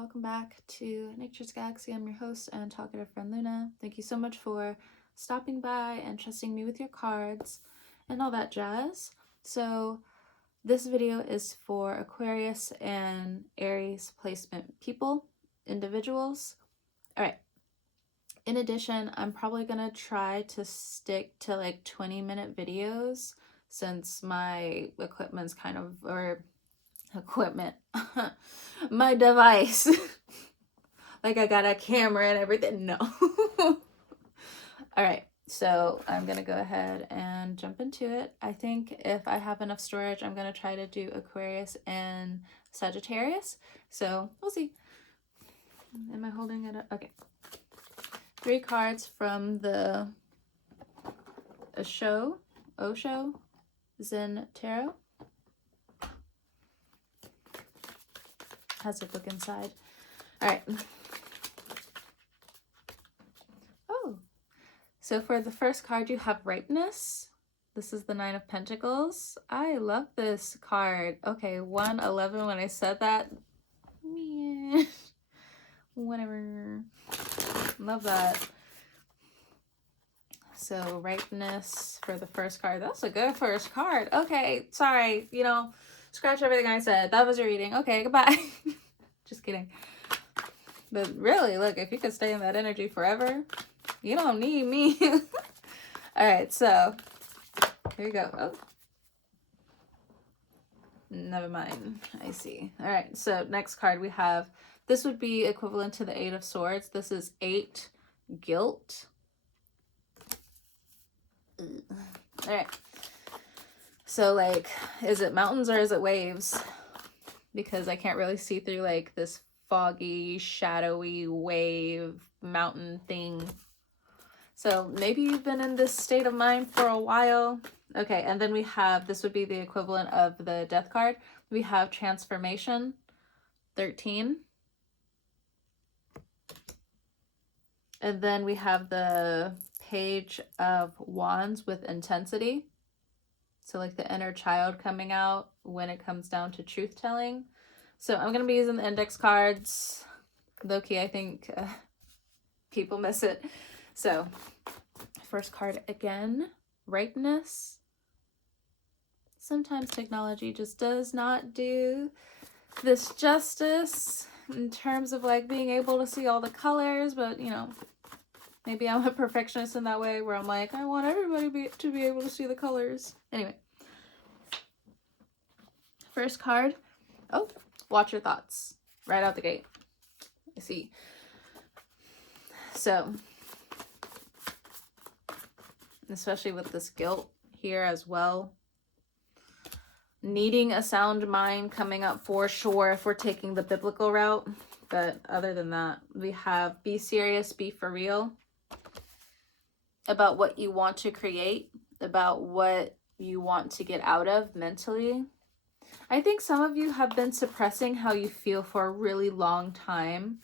welcome back to Nature's Galaxy. I'm your host and talkative friend Luna. Thank you so much for stopping by and trusting me with your cards and all that jazz. So this video is for Aquarius and Aries placement people, individuals. All right. In addition, I'm probably going to try to stick to like 20-minute videos since my equipment's kind of, my device. Like I got a camera and everything. No. All right. So I'm going to go ahead and jump into it. I think if I have enough storage, I'm going to try to do Aquarius and Sagittarius. So we'll see. Am I holding it up? Okay. 3 cards from the Osho Zen Tarot. How's it look inside? All right. Oh, so for the first card, you have Ripeness. This is the 9 of Pentacles. I love this card. Okay, 111 when I said that. Yeah. Whatever. Love that. So Ripeness for the first card. That's a good first card. Okay, sorry. Scratch everything I said. That was your reading. Okay, goodbye. Just kidding. But really, look, if you could stay in that energy forever, you don't need me. All right, so here you go. Oh, never mind. I see. All right, so next card we have, this would be equivalent to the 8 of Swords. This is 8, Guilt. All right. So, like, is it mountains or is it waves? Because I can't really see through, like, this foggy, shadowy wave mountain thing. So maybe you've been in this state of mind for a while. Okay, and then we have, this would be the equivalent of the Death card. We have Transformation, 13. And then we have the Page of Wands with Intensity. So like the inner child coming out when it comes down to truth telling. So I'm going to be using the index cards. Low-key, I think people miss it. So first card again, Ripeness. Sometimes technology just does not do this justice in terms of like being able to see all the colors, but maybe I'm a perfectionist in that way where I'm like, I want everybody to be able to see the colors. Anyway. First card. Oh, watch your thoughts. Right out the gate. I see. So, especially with this guilt here as well. Needing a sound mind coming up for sure if we're taking the biblical route. But other than that, we have be serious, be for real. About what you want to create. About what you want to get out of mentally. I think some of you have been suppressing how you feel for a really long time.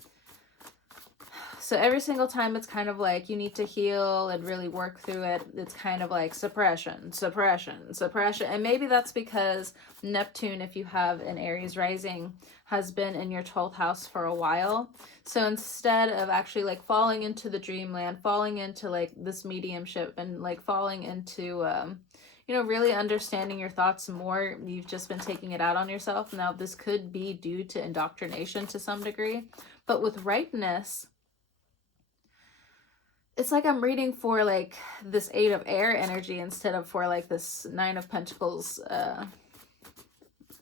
So every single time it's kind of like you need to heal and really work through it. It's kind of like suppression. And maybe that's because Neptune, if you have an Aries rising, has been in your 12th house for a while. So instead of actually like falling into the dreamland, falling into like this mediumship and like falling into, really understanding your thoughts more, you've just been taking it out on yourself. Now, this could be due to indoctrination to some degree. But with Ripeness, it's like I'm reading for like this 8 of air energy instead of for like this 9 of Pentacles,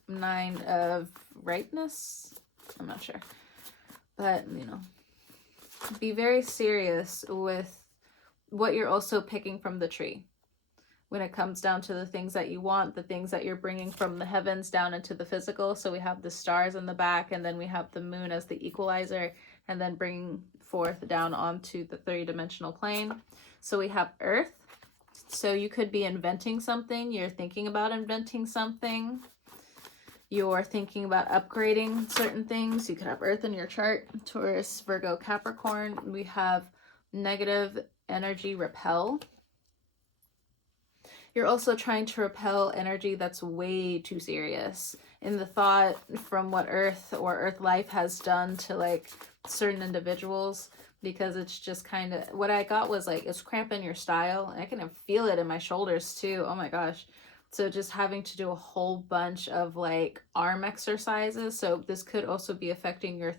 9 of ripeness. I'm not sure. But, be very serious with what you're also picking from the tree. When it comes down to the things that you want, the things that you're bringing from the heavens down into the physical. So we have the stars in the back, and then we have the moon as the equalizer, and then bringing forth down onto the 3-dimensional plane. So we have Earth. So you could be inventing something. You're thinking about inventing something. You're thinking about upgrading certain things. You could have Earth in your chart. Taurus, Virgo, Capricorn. We have negative energy repel. You're also trying to repel energy that's way too serious. In the thought from what Earth or Earth life has done to like certain individuals, because it's just kind of, what I got was like, it's cramping your style. And I can feel it in my shoulders too. Oh my gosh. So just having to do a whole bunch of like arm exercises. So this could also be affecting your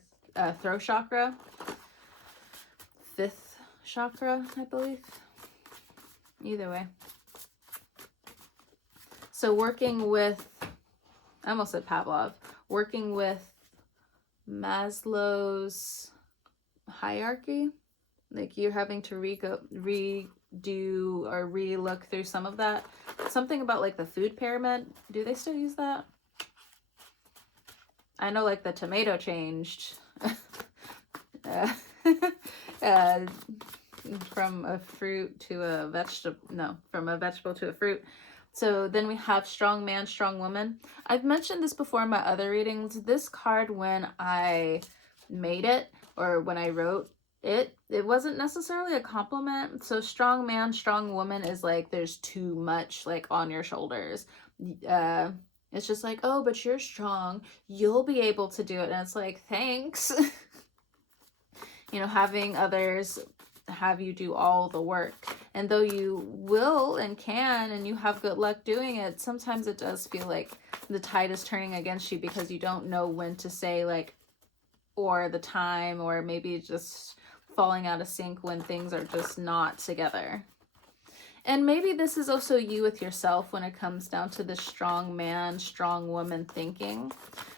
throat chakra, 5th chakra, I believe. Either way. So working with, I almost said Pavlov, working with Maslow's hierarchy, like you're having to redo or re-look through some of that. Something about like the food pyramid. Do they still use that? I know like the tomato changed from a fruit to a vegetable. No, from a vegetable to a fruit. So then we have strong man, strong woman. I've mentioned this before in my other readings. This card, when I made it or when I wrote it, it wasn't necessarily a compliment. So strong man, strong woman is like there's too much like on your shoulders. It's just like, oh, but you're strong. You'll be able to do it. And it's like, thanks. You know, having others have you do all the work. And though you will and can and you have good luck doing it, sometimes it does feel like the tide is turning against you because you don't know when to say like, or the time, or maybe just falling out of sync when things are just not together. And maybe this is also you with yourself when it comes down to the strong man, strong woman thinking.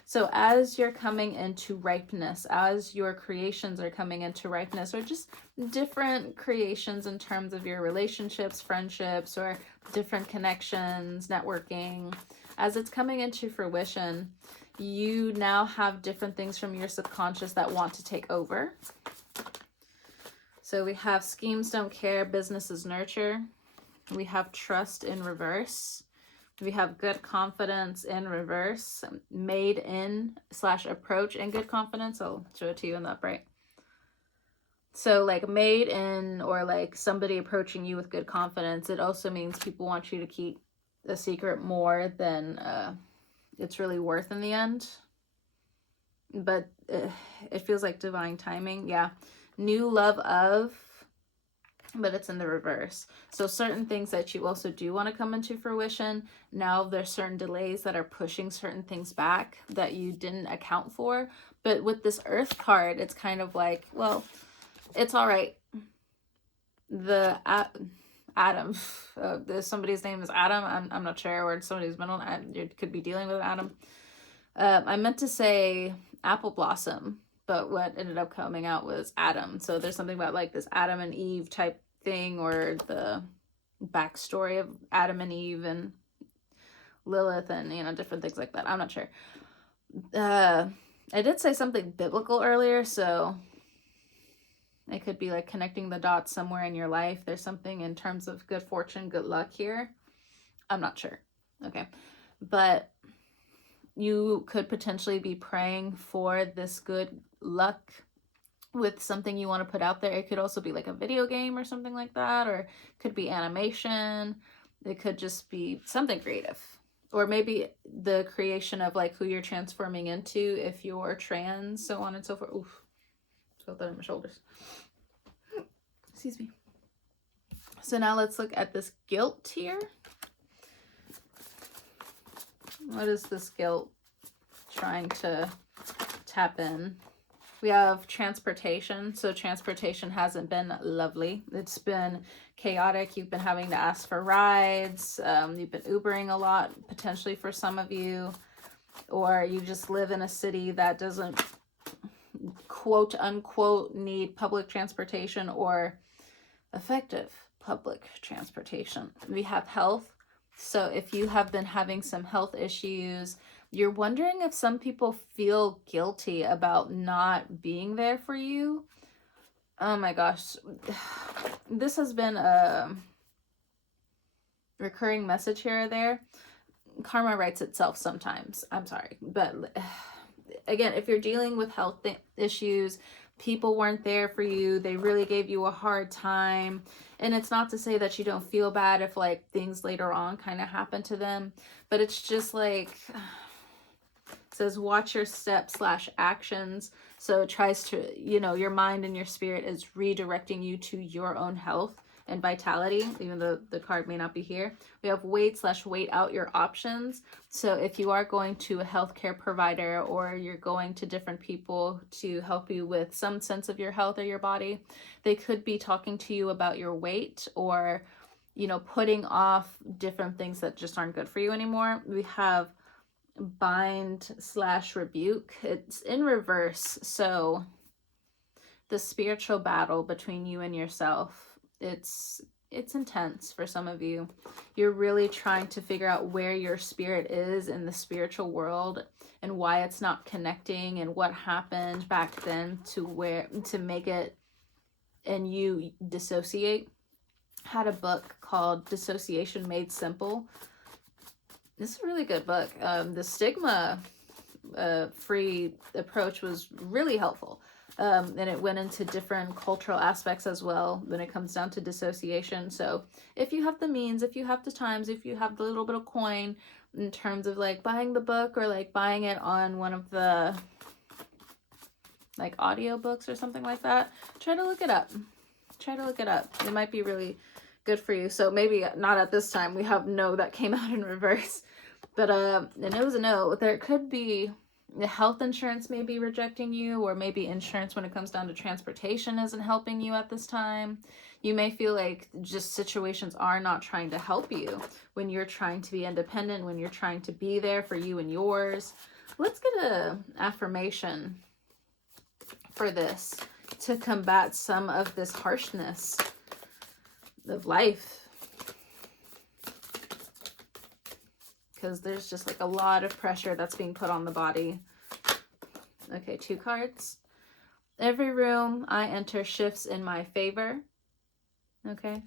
So as you're coming into ripeness, as your creations are coming into ripeness, or just different creations in terms of your relationships, friendships, or different connections, networking, as it's coming into fruition, you now have different things from your subconscious that want to take over. So we have schemes don't care, businesses nurture. We have trust in reverse. We have good confidence in reverse, made in / approach in good confidence. I'll show it to you in the upright. So like made in, or like somebody approaching you with good confidence, it also means people want you to keep a secret more than it's really worth in the end. But it feels like divine timing. Yeah. New love of, but it's in the reverse. So certain things that you also do want to come into fruition, now there's certain delays that are pushing certain things back that you didn't account for. But with this Earth card, it's kind of like, well, it's all right. The Adam, somebody's name is Adam. I'm not sure, or somebody's middle. You could be dealing with Adam. I meant to say apple blossom, but what ended up coming out was Adam. So there's something about like this Adam and Eve type thing, or the backstory of Adam and Eve and Lilith and, you know, different things like that. I'm not sure. I did say something biblical earlier, so it could be like connecting the dots somewhere in your life. There's something in terms of good fortune, good luck here. I'm not sure. Okay. But you could potentially be praying for this good luck with something you want to put out there. It could also be like a video game or something like that, or it could be animation. It could just be something creative, or maybe the creation of like who you're transforming into if you're trans, so on and so forth. Oof, felt that in my shoulders. Excuse me. So now let's look at this guilt here. What is this guilt trying to tap in? We have transportation. So transportation hasn't been lovely. It's been chaotic. You've been having to ask for rides. You've been Ubering a lot, potentially for some of you. Or you just live in a city that doesn't, quote unquote, need public transportation or effective public transportation. We have health. So if you have been having some health issues, you're wondering if some people feel guilty about not being there for you. Oh my gosh. This has been a recurring message here or there. Karma writes itself sometimes. I'm sorry. But again, if you're dealing with health issues, people weren't there for you. They really gave you a hard time. And it's not to say that you don't feel bad if like things later on kind of happen to them, but it's just like, it says watch your steps / actions. So it tries to, you know, your mind and your spirit is redirecting you to your own health and vitality, even though the card may not be here. We have wait / wait out your options. So if you are going to a healthcare provider, or you're going to different people to help you with some sense of your health or your body, they could be talking to you about your weight, or, you know, putting off different things that just aren't good for you anymore. We have bind / rebuke. It's in reverse. So the spiritual battle between you and yourself, it's intense for some of you. You're really trying to figure out where your spirit is in the spiritual world and why it's not connecting, and what happened back then to make it and you dissociate. I had a book called Dissociation Made Simple. This is a really good book. The stigma free approach was really helpful. And it went into different cultural aspects as well when it comes down to dissociation. So if you have the means, if you have the times, if you have the little bit of coin in terms of like buying the book, or like buying it on one of the like audio books or something like that, try to look it up. It might be really good for you. So maybe not at this time. We have no that came out in reverse. But and it was a no. There could be the health insurance may be rejecting you, or maybe insurance when it comes down to transportation isn't helping you at this time. You may feel like just situations are not trying to help you when you're trying to be independent, when you're trying to be there for you and yours. Let's get an affirmation for this to combat some of this harshness of life. Because there's just like a lot of pressure that's being put on the body. Okay, 2 cards. Every room I enter shifts in my favor. Okay.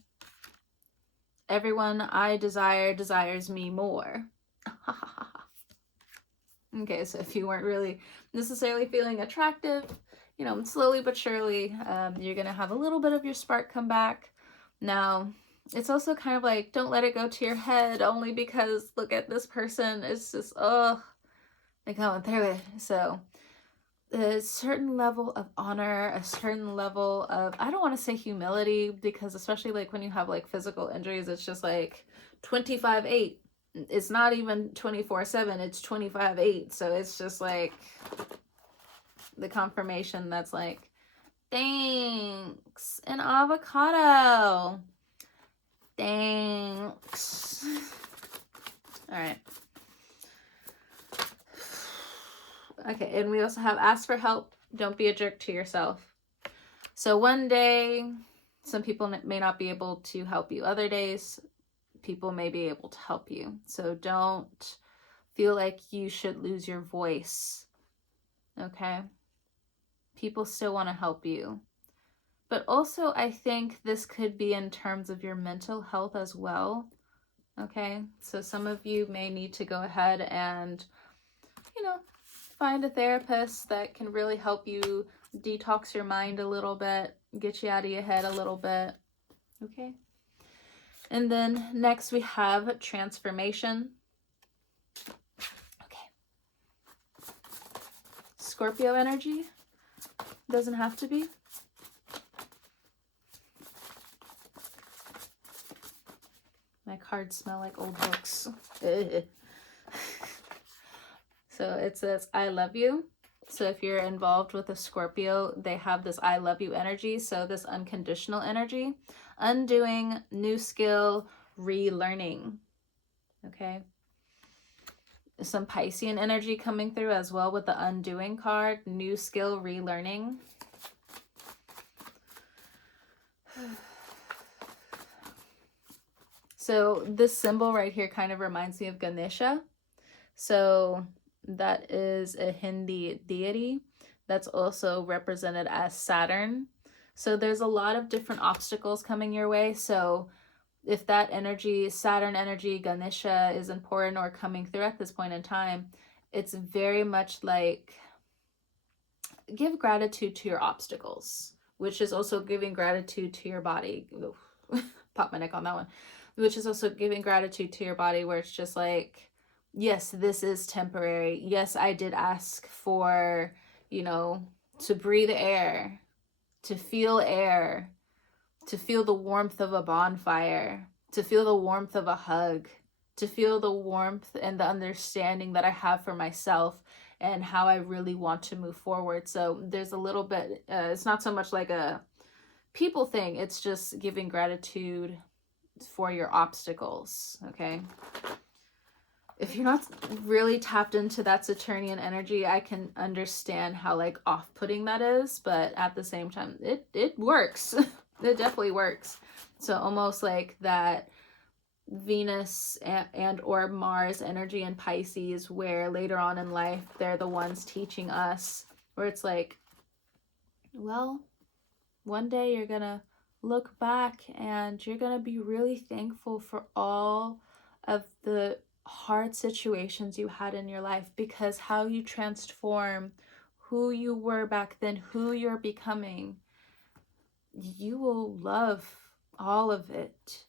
Everyone I desire desires me more. Okay, so if you weren't really necessarily feeling attractive, you know, slowly but surely, you're going to have a little bit of your spark come back. Now, it's also kind of like, don't let it go to your head only because look at this person. It's just, oh, they're going through it. So a certain level of honor, a certain level of, I don't want to say humility, because especially like when you have like physical injuries, it's just like 25/8. It's not even 24/7, it's 25/8. So it's just like the confirmation that's like, thanks, an avocado. Thanks. All right. Okay, and we also have ask for help. Don't be a jerk to yourself. So one day, some people may not be able to help you. Other days, people may be able to help you. So don't feel like you should lose your voice. Okay? People still want to help you. But also, I think this could be in terms of your mental health as well. Okay? So some of you may need to go ahead and, you know, find a therapist that can really help you detox your mind a little bit, get you out of your head a little bit. Okay? And then next we have transformation. Okay. Scorpio energy. Doesn't have to be. My cards smell like old books. So it says, I love you. So if you're involved with a Scorpio, they have this I love you energy. So this unconditional energy, undoing, new skill, relearning. Okay. Some Piscean energy coming through as well with the undoing card, new skill, relearning. So this symbol right here kind of reminds me of Ganesha. So that is a Hindi deity that's also represented as Saturn. So there's a lot of different obstacles coming your way. So if that energy, Saturn energy, Ganesha is important or coming through at this point in time, it's very much like give gratitude to your obstacles, which is also giving gratitude to your body. Pop my neck on that one. Which is also giving gratitude to your body, where it's just like, yes, this is temporary. Yes, I did ask for, you know, to breathe air, to feel air, to feel the warmth of a bonfire, to feel the warmth of a hug, to feel the warmth and the understanding that I have for myself and how I really want to move forward. So there's a little bit, it's not so much like a people thing, it's just giving gratitude for your obstacles, okay? If you're not really tapped into that Saturnian energy, I can understand how like off-putting that is, but at the same time, it works. It definitely works. So almost like that Venus and or Mars energy in Pisces, where later on in life, they're the ones teaching us, where it's like, well, one day you're gonna look back and you're gonna be really thankful for all of the hard situations you had in your life, because how you transform who you were back then, who you're becoming, you will love all of it.